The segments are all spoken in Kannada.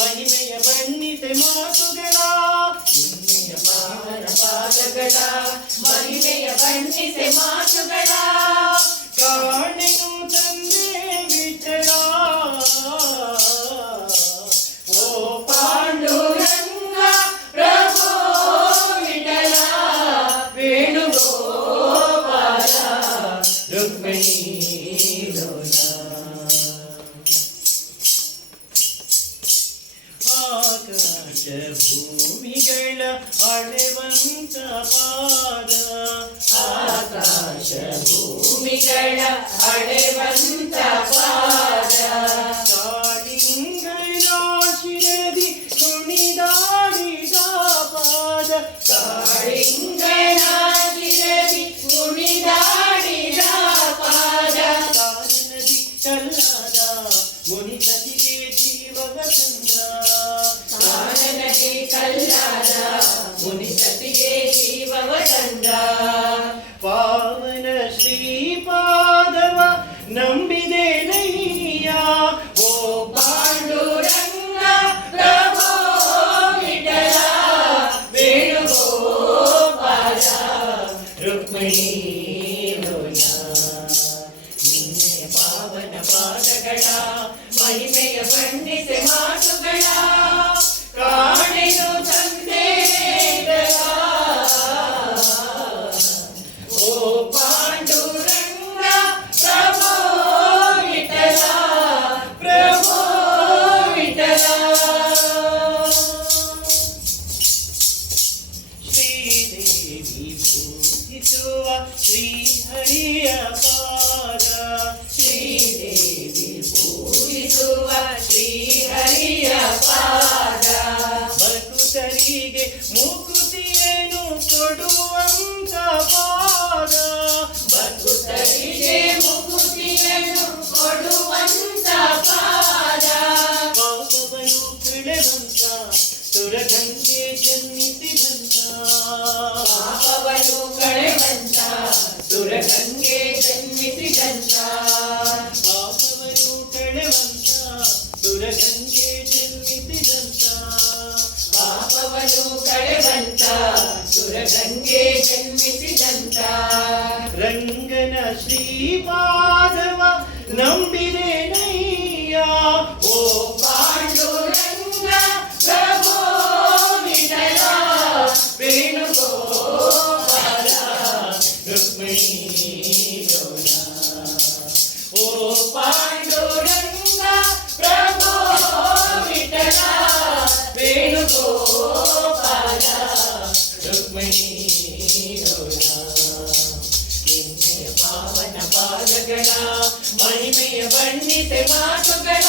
ಮಹಿಮೆಯ ಬಣ್ಣಿಸೆ ಮಾತುಗಳ ನಿನ್ನೆಯ ಪಾವನ ಪಾದಗಳ ಮಹಿಮೆಯ ಬಣ್ಣಿಸೆ ಮಾತುಗಳ ಕಾಣೆನು ತಂದೆ ವಿಠಲ ಓ ಪಾಂಡುರಂಗ ಪ್ರಭೋ ವಿಠಲ ವೇಣುಗೋಪಾಲ ರುಕ್ಮಿಣಿ ಲೋಲ ಆಕಾಶ ಭೂಮಿಗಳ ಅಳೆವಂತ ಪಾದ ಆಕಾಶ ಭೂಮಿಗಳ ಅಳೆವಂತ ಪಾದ ಕಾಳಿಂಗನ ಶಿರದಿ ಕುಣಿದಾಡಿದ ಪಾದ ಕಾಳಿಂಗನ ಶಿರದಿ ಕುಣಿದಾಡಿದ ಪಾದ ನದಿ ಕಲ್ಲಾದ ಮುನಿ ಸತಿಗೆ ಜೀವವ ಚಂದ್ರ ಕಾನನದಿ ಕಲ್ಲಾದ ಮುನಿ ಸತಿಗೆ ಜೀವವ ತಂದ ಪಾವನ ಶ್ರೀಪಾದವ ನಂಬಿದೆ ನಯ್ಯ ಓ ಪಾಂಡುರಂಗ ಪ್ರಭೋ ವಿಠಲ ವೇಣುಗೋಪಾಲ ರುಕ್ಮಿಣಿ ಲೋಲ ನಿನ್ನೆಯ ಪಾವನ ಪಾದಗಳ ಮಹಿಮೆಯ ಬಣ್ಣಿಸೆ ಮಾತುಗಳ ಕಾಣೆನು ತಂದೆಗಳ ಓ ಪಾಂಡುರಂಗ ಪ್ರಭೋ ವಿಠಲ ಪ್ರಭೋ ವಿಠಲ ಶ್ರೀದೇವಿ ಪೂಜಿಸುವ ಶ್ರೀಹರಿಯ ಪಾದ ಶ್ರೀದೇವಿ ಪೂಜಿಸುವ ಶ್ರೀಹರಿಯ ಪಾದ ಭಕ್ತರಿಗೆ ಮುಕುತಿಯನ್ನು ಕೊಡುವಂತ ಪಾದ ಭಕ್ತರಿಗೆ ಮುಕುತಿಯನ್ನು ಕೊಡುವಂತ ಪಾದ ಪಾಪವನ್ನು ಕಳೆವಂತ ಸುರಗಂಗೆ ಜನ್ಮಿಸಿದಂತ ಪಾಪವನ್ನು ಕಳೆವಂತ ಸುರಗಂಗೆ ಜನ್ಮಿಸಿದಂತ ಪಾಪವನ್ನು ಕಳೆವಂತ ಸುರಗಂಗೆ ಜನ್ಮಿಸಿದಂತ ಪಾಪವನ್ನು ಕಳೆವಂತ ಸುರಗಂಗೆ ಜನ್ಮಿಸಿದಂತ ರಂಗನ ಶ್ರೀಪಾದವ ನಂಬಿದೆ ನಯ್ಯ ಓ ಪಾಂಡುರಂಗ ಪ್ರಭೋ ವಿಠಲ ವೇಣುಗೋಪಾಲ ರುಕ್ಮಿಣಿ ಲೋಲ ಓ ಪಾಂಡುರಂಗ ಪ್ರಭೋ ವಿಠಲ ವೇಣುಗೋಪಾಲ ರುಕ್ಮಿಣಿ ಲೋಲ ನಿನ್ನೆಯ ಪಾವನ ಪಾದಗಳ ಮಹಿಮೆಯ ಬಣ್ಣಿಸೆ ಮಾತುಗಳ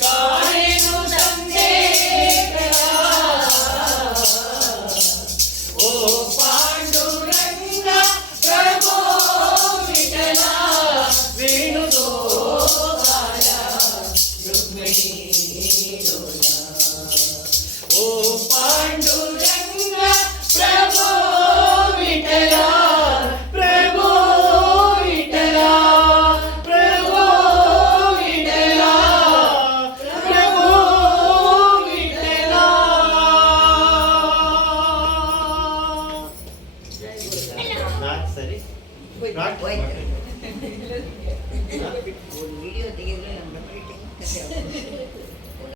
ಕಾಣೆನು ತಂದೆಗಳ ಓ ಪಾಂಡುರಂಗ ಪ್ರಭೋ ವಿಠಲ ವೇಣುಗೋಪಾಲ ರುಕ್ಮಿಣಿ ಲೋಲ ಓ ಪಾಂಡುರಂಗ ಪ್ರಭೋ ವಿಠಲ ಪ್ರಭೋ ವಿಠಲ ಪ್ರಭೋ ವಿಠಲ ಪ್ರಭೋ ವಿಠಲ ನಾಲ್ಕು ಸರಿ